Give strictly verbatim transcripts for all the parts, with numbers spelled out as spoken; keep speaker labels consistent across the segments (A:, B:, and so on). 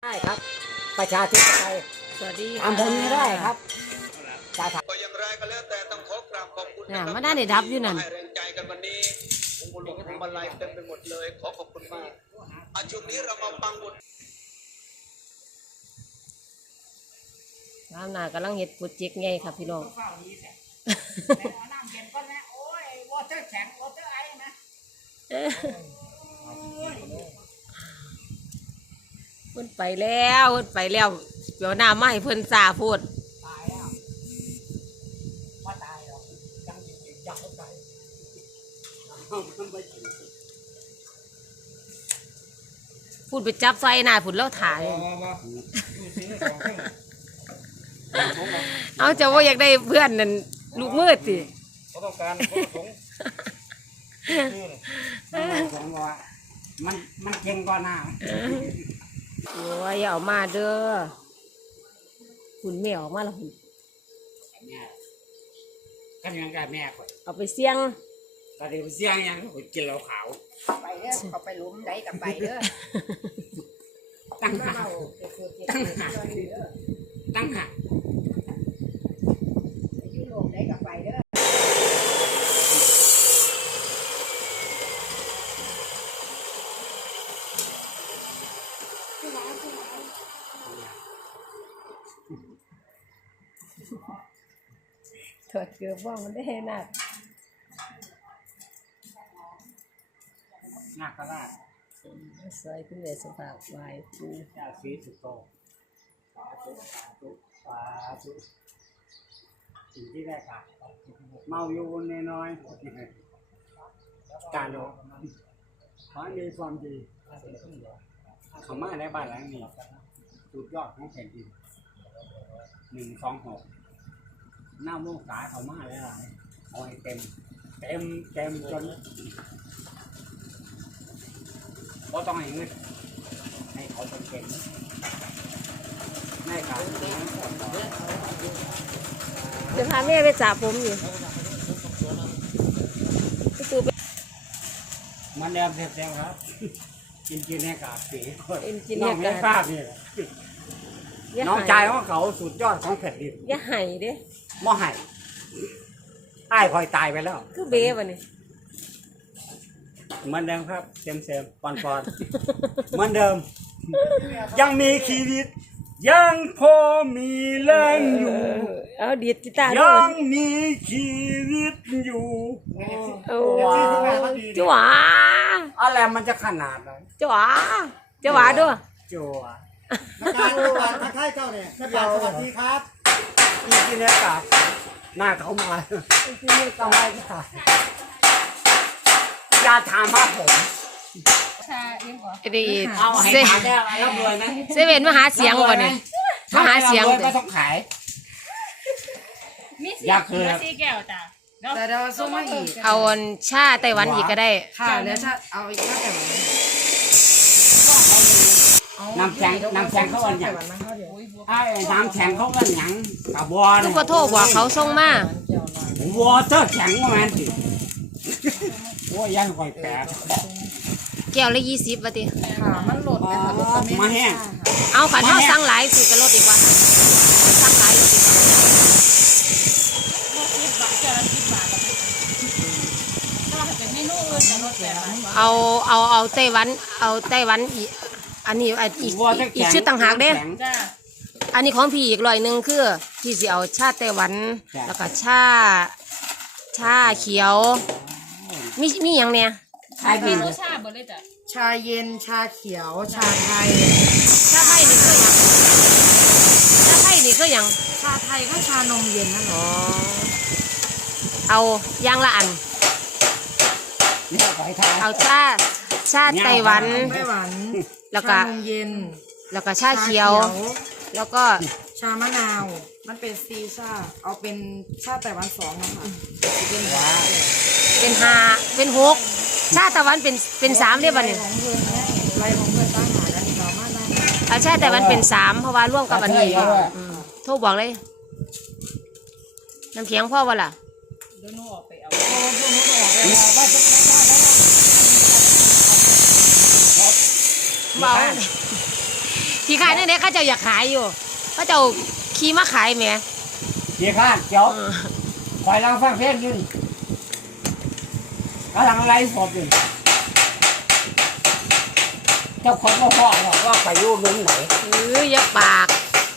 A: ได้ครับประชาธิปไตย
B: สวัสดี
A: ตามผมไม่ได้ครับ
C: ก็ยังไรก็แล้วแต่ต้องขอกราบขอบคุณ
B: นะมาได้ในดับอยู่นั่น
C: ให้แรงใจกันวันนี้องค์หลวงองค์บรรลัยเต็มไปหมดเลยขอขอบคุณมากอาช่วงนี้เรามาฟังบท
B: น้ำหนากำลังเห็ดโปรเจกต์ไงครับพี่น้อง
D: น้ำเย็นก็แล้วโอ้ยวอเตอร์แข็งวอเตอร์ไอนะ
B: เพิ่นไปแล้วเพิ่นไปแล้วเดี๋ยวน้ำมาให้เพิ่นสาพูด
A: ตายแล้วว่าตายหรอกยังอยู่ยังไม่ตาย
B: พูดไปจับไฟหน้าผุดแล้วถ่ายเอาจะว่าอยากได้เพื่อนนั่นลูกมืดสิ
A: เขาต้องการเขาสงสงว่ามันมันเก่งกว่าหน้า
B: โอ้ยอย่าเอามาเด้อคุณแม่ออกมาแล้วคุณ
A: แม่กันยังกับแม่ก่อน
B: เอาไปเสี่ยง
A: ตอนนี้เสี่ยงยังกินเหล้าขาว
D: ไปเด้อเขาไปลุ้มได้กับไปเด้อ
A: ตั้งหาตั้งหาตั้งหา
D: ยุโรปได้กับไปเด้อ
B: ถอดเกือบว่ามันได้หนัก
A: หนักก็ได้
B: สวยคุณแม่สุภาพวายปู
A: ยาสีสุดโตสาธุสาธุสาธุสิ่งที่ได้ขาดเมาอยู่น้อยๆการโลขอให้มีความดีเขามาในบ้านหลังนี้สุดยอดของแผ่นดินหนึ่งสองหกหน้ามุ่งสายเขามาหลายๆเอาให้เต็มเต็มเต็มจนก็ต้องให้เงินให้เขาเป็นเก่งไม่ขาด
B: จะพาแม่ไปจับผมอยู่ตูไป
A: มันเดิมเสร็จแล้วครับกินกินในกาบสีน้อง
B: ไม่
A: ทราบนี่น้องชายของเขาสุดยอดของแผ่นดิน
B: อย่าไห้เด้
A: ม่ไห้ใต้คอยตายไปแล้ว
B: คือเบ้วันนี้
A: เหมือนเดิมครับเต็มเต็มปอนปอนเหมือนเดิมยังมีชีวิตยังพอมีแรงอยู่
B: เอาดีดกีตาร์
A: ยังมีชีวิตอยู่
B: จ้า
A: อะไรมันจะขนาดไหน
B: จ้าจ้าด้วย
A: จ้า
D: นักการดูว่าทักทายเจ้าเนี่ยนักการสวัสดีครับ
A: อีกินเนี่ยกับหน้าเขามาอีกินเนี่ยต้องไล่ค่ะอย่าถามมาผม
B: ดี
A: เอาให้ถามได้ร่ำรวยไหม
B: เซเว่นมาหาเสียงก่อนเนี่ยมาหาเสียง
A: ไม่ต้องขายอยากคือ
D: ซีแก้วจ้ะแต่เราส่งมาอีก
B: เอาชาไต้หวันอีกก็ได้
D: ค่ะแล้วชาเอาอีกชาไต้หวัน
A: น้ำแข็งน้ำแข็งเขาวันอย่างไอ้น้ำแข็งเขาวันอย่างกับวอล
B: ทุกคนโทรบอกเขาส่งมาว
A: อเตอร์แข็งว่ามันสิว่ายังคอยแปะ
B: แก้วละยี่สิบวะที
D: ค่ะมันลดนะคะลด
A: มาแห้ง
B: เอาขันเท่าสั่งหลายสิก็ลดอีกว่าสั่งหลายลดอีกว่าเอาเอาเอาไต้หวันเอาไต้หวันอีอันนี้อีกอีกชื่อต่างหากเด้อันนี้ของพี่อีกร้อยหนึ่งคือพี่สิเอาชาไต้หวันแล้วก็ชาชาเขียวมีมีอย่างเนี้ย
D: ชาเย็นชาเบอร์เลยจ้ะชาเย็นชาเขียวชาไทย
B: ชาไทยนี่ก็อย่างชาไทยนี่ก็อย่าง
D: ชาไทยก็ชานมเย็นนั่นแหละ
B: เอาย่างละอันเอาชาชาไต้หวัน
D: ไต้หวัน
B: แล้วก็
D: นมเย็น
B: แล้วก็ชาเขียวแล้วก็
D: ชามะนาวมันเป็นซีซ่าเอาเป็นชาไต้หวันสองนะคะเป็นห้า
B: เป็นห้าเป็นหกชาไต้หวันเป็นเป็นสามเรียบร้อยเนี่ย
D: ของเพื่อนไรของเพื่อนตั้งหากันสามารถได้
B: เอาชาไต้หวันเป็นสามเพราะว่าร่วมกับอันนี้โทรบอกเลยน้ำแข็งพ่อวะล่ะ
D: เดี๋ยวหนูออกไปเอา
B: เบาขี่ขายนั่นเด็กเขาเจ้าอยากขายอยู่เขาเจ้าขี่มาขายแหม
A: เดี๋ยวข้าเจ้าคอยลังฟังเพลงอยืนกำลังไล่สอบอยู่เจ้าคนก็พ่อหรอกว่าไปอยู่ลุงไหน
B: เอออย่าปาก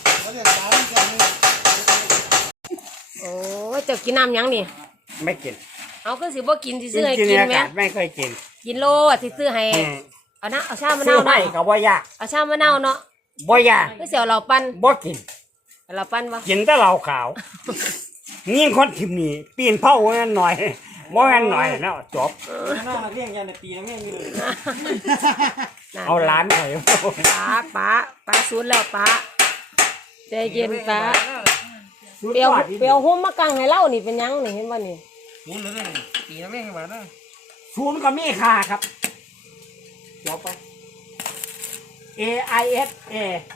B: โอ้เจ้ากินน้ำยังนี่
A: ไม่กิน
B: เอาก็สิบ่กินสิซื้อให้
A: กิน
B: กิน
A: อา
B: ไหม
A: กาศไม่เคยกิน
B: กินโลสิซื้อให้เอานะเอาชามะ
A: ซื้
B: นา
A: อ
B: ว
A: ให้
B: เนาะ
A: ก็บ่ยาก
B: เอาชามะนาวเนาะ
A: บ่ยาก
B: ก็เสียวเราปั้น
A: บ่กิน
B: เราปั้นวะ
A: กินแต่เหล้าขาวยิ่งคนที่มีปีนเผาแม่นหน่อยบ่แม่นหน่อยนะจบ
E: น้องนักเรียนยันในปีนักเรียนอยู่เลย
A: เอาล้านไป
B: ป้าป้าป้าศูนย์แล้วป้าใจเย็นป้าเปียวเปียวหุ้มมะกังให้เล่านี่เป็นยังนี่เห็นบ่นี่
E: ศูนย์เลยปีนักเรียนมาเนาะ
A: ศูนย์ก็มีค่าครับจบไป A I S A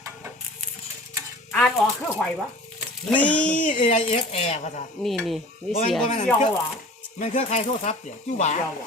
A: อ่านออกคือข่อยปะ
E: นี่ เอ ไอ เอส Air ภาษา
B: นี่นี่นี่
E: บ่
B: เสีย
E: แม่นบ่แม่น
A: เกี่ยวเหรอ
E: มันเครือใครโทษทับเดี๋ยวจู่หวา
A: เกี่ยวเหรอ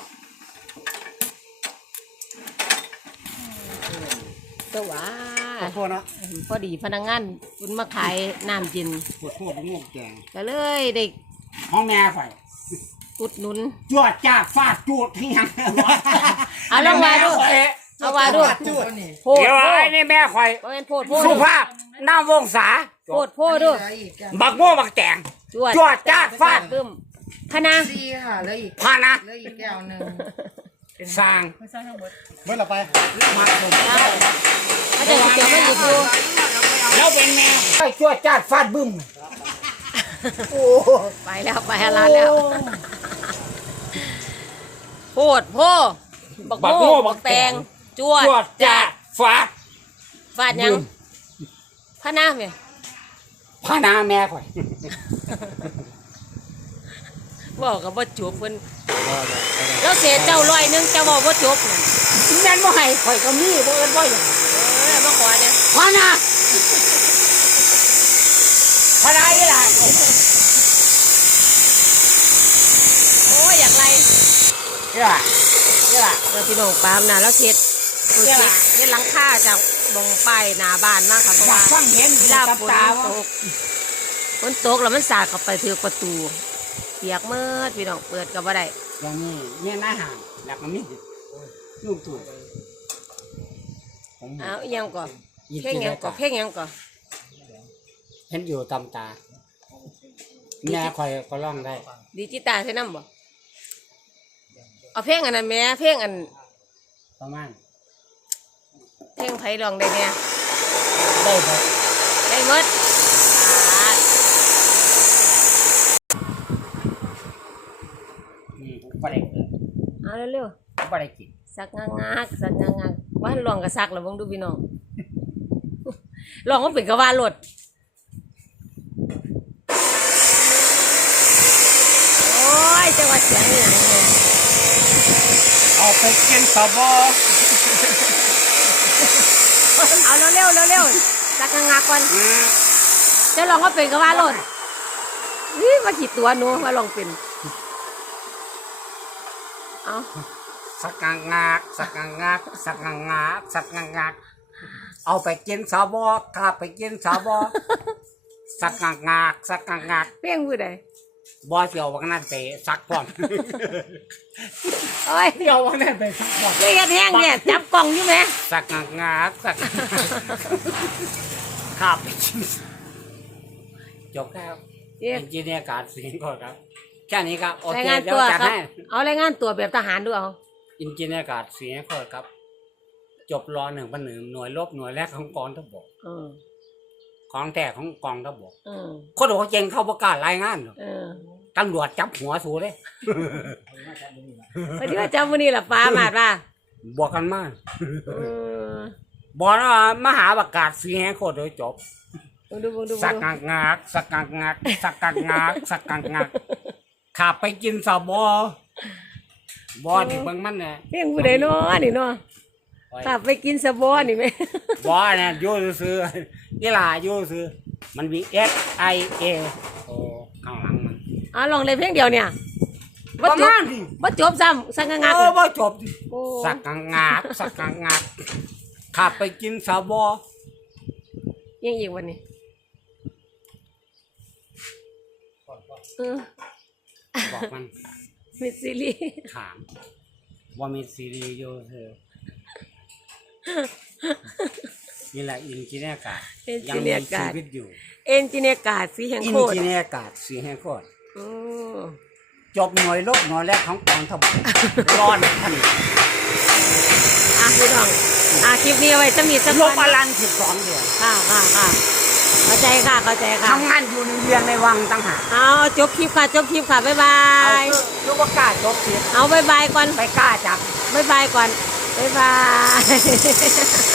B: ก็ว่า
E: ขอโทษนะ
B: พอดีพนักงานคุณมาขายน้ำจิน
E: ขอโทษงงแกง
B: ก็เลยได้
A: ห้องแม่ข่อย
B: อุดหนุน
A: จวดจ้าฟาดจูดที่ยัง
B: เอาลองมาดู เอาว่าดู
E: จุด
B: โพด
A: เดี๋ยว
B: โพ
A: ไอ้
B: ด
A: นี่แม่ข่อย
B: บ่แม่นโพดโพด
A: สุภาพน้ำวงศา
B: โพดโพดดู
A: บักโม่บักแตง
B: จวด
A: จวดจ้าฟาด
B: ปึ้มคณะ
D: ซีค่ะแล้วอีก
A: พานะ
D: แล้วอีกแก้วหนึ่ง
A: สร้าง
E: เมื่อเราไป
A: มาผม
B: เขาจะเกี่ยวไม่หยุดดู
A: แล้วเป็นแม่ไอ้จวดจ้าฟาดบึ้มโอ้
B: ไปแล้วไปฮาลาลแล้วโพดโพบัก
A: บัก
B: โม่
A: โม่
B: บั
A: บั
B: ก
A: ก
B: แต
A: แต
B: ง
A: ง
B: จวด
A: จวดจ้าฟาด
B: ฟาดยัง
A: บึ้ม
B: คณะแม่
A: พานาแม่ข่อย
B: บอกกับว่าจบเพิ่นแล้วเสียเจ้าร้อยหนึงเจ้าบอกว่าจบน่ะ
A: แม่นบ่ให้ข่อยก็มีบ่เอิ้นบ่อย่าง
B: เออมาขอเนี่ย
A: พานาพานาอีหล่ะ
B: โอ้ยอยากไร
A: อีหล่ะอีหล่ะ
B: เราพี่น้องปามนะแล้วเสร็จเสร็จเฮ็ดหลังคาจากบงป้ายหน้าบ้านมากค่ะเพราะ
A: อยา
B: ว่าก
A: ฟังเห็น
B: เว
A: เว
B: ลา
A: ลา
B: ฝน
A: ตา
B: ต
A: ว่าก
B: ฝนตกแล้วมันสาดเข้าไปถือประตูเปียกเมื่อพี่น้องเปิดก็บ่ได้
A: อย่างนี้เนี่ยหน้าห่างแล้วก็มีลูกตัวผม
B: เอาอีหยังก่อนเพ่งหยังก่อนเพ่งหยังก่อน
A: เห็นอยู่ตำตาแม่คอยก็ร้องได้
B: ดีจิตาใช่น้ำบ่เอาเพ่งอันนั้นแม่เพ่งอัน
A: ประมาณ
B: เพ่งไผลองได้เนี่ย
A: ได้ครับ
B: ได้หมดอ่า
A: นี่บ่ได้กิน
B: เอาเร็ว
A: บ่ได้กิน
B: ๆสักงากๆสักงากๆว่าลองก็สักแล้วเบิ่งดูพี่น้อง ลองว่าเป็นกะว่าโลดโอ้ยจังหวัดเสียงนี่หยังเนี่ย
A: เอาไปกินสบอ
B: เอาเร็วๆเร็วๆสักงากๆก่อนจะลองว่าเป็นกะว่าโลดนี่มาขีดตัวหนูว่าลองเป็นเอา
A: สักงางงากสักงางงากสักงางงากสักงางงากเอาไปกินสบอข้าไปกินสบอสักงางงากสักงางงาก
B: เพียงผู้ใด
A: บ่เสียววังนั่นไปสักพร้อม
B: โอ้ย
A: เสียววังนั่นไปสักพร้อม
B: นี่กันแห้งเนี่ยจับกล่องอยู่ไหม
A: สักงางงากสักข้าไปกินจบครับ
B: เอ๊ะ
A: เอนจิเนียร์การเสียงก่อนครับแค่นี้ครับโอ
B: ราย
A: เค
B: งาน
A: เดี๋ย
B: ตัว ว
A: จัด
B: ครับ
A: ให้
B: เอารายงานตัวแบบทหารด้วยเอา
A: เอนจิเนียร์การเสียงก่อนครับ จบรอหนึ่งพันหนึ่งหน่วยรบหน่วยแรกของกองทัพบก
B: เออ
A: ของแต่ของกองทัพบก
B: เออ
A: คนบอกว่าเจงเข้าประกาศรายงานหรอก
B: เออ
A: ตำรวจจับหัวสูเลย
B: พอดีว่าจำวันนี้ล่ะป้ามาดว่า
A: บอกกันมา
B: เออ
A: บอกว่ามหาประกาศเสียงโคตรโดยจบ
B: เบิ่งดูเบิ่งดู
A: สั
B: เบิ่
A: ก
B: งดู
A: งักงักสักงักงักสักงักงักสักงักงักขาไปกินสาบอบอที่เบิ่งมันเนี่ย
B: เพียงผู้ใดเนาะนี่เนาะกลับไปกินสะบอนี่ไหม
A: บอเนี่ยโยซื้อนี่ล่ะโยซื้อมันมี S I A โอ้ข้างหลังมัน
B: เอาลองเลยเพียงเดียวเนี่ย
A: ป
B: บ่
A: ระ
B: จ
A: มา
B: บ
A: ณนี้
B: บ่จบซ้ำสักงาก
A: เออบ่จบ
B: โอ้
A: สักงักงักสักงักงักขาไปกินสาบอ
B: ยังอีกวันนี้เออ
A: บอกมัน
B: มิสซิลี่
A: ถามว่ามีซีรีส์อยู่เธอนี่แหละอินจิเนียร์การ์ด
B: เอน
A: ยั
B: จิ
A: ง
B: เนี
A: มี
B: ยร์
A: ชี
B: การ์ด
A: วิตอยู่
B: เอนจิเนียร์การ์ดสีแห่ง
A: อิ
B: โคน ตร
A: จิเนียร์การ์ดสีแห่งโคตร
B: โอ้
A: จบหน่วยลบหน่วยแรกของกองทัพบกร้อนท่าน
B: อ่ะพี่น้องอ่ะคลิปนี้เอาไว้จะมีสัก
A: ล
B: วั
A: บ
B: น
A: อลันสิบสองเดือน
B: ค่ะค่ะค่ะเข้าใจค่ะเข้าใจค่ะ
A: ทำงานอยู่ในเรือนในวังต่างหาก
B: เอาจบคลิปค่ะจบคลิปค่ะบ๊ายบา
A: เอา
B: ย
A: ลูกกล้าจบสิ
B: เอาบ๊ายบายก่อน
A: ไปกล้าจับ
B: บ๊ายบายก่อนบ๊ายบาย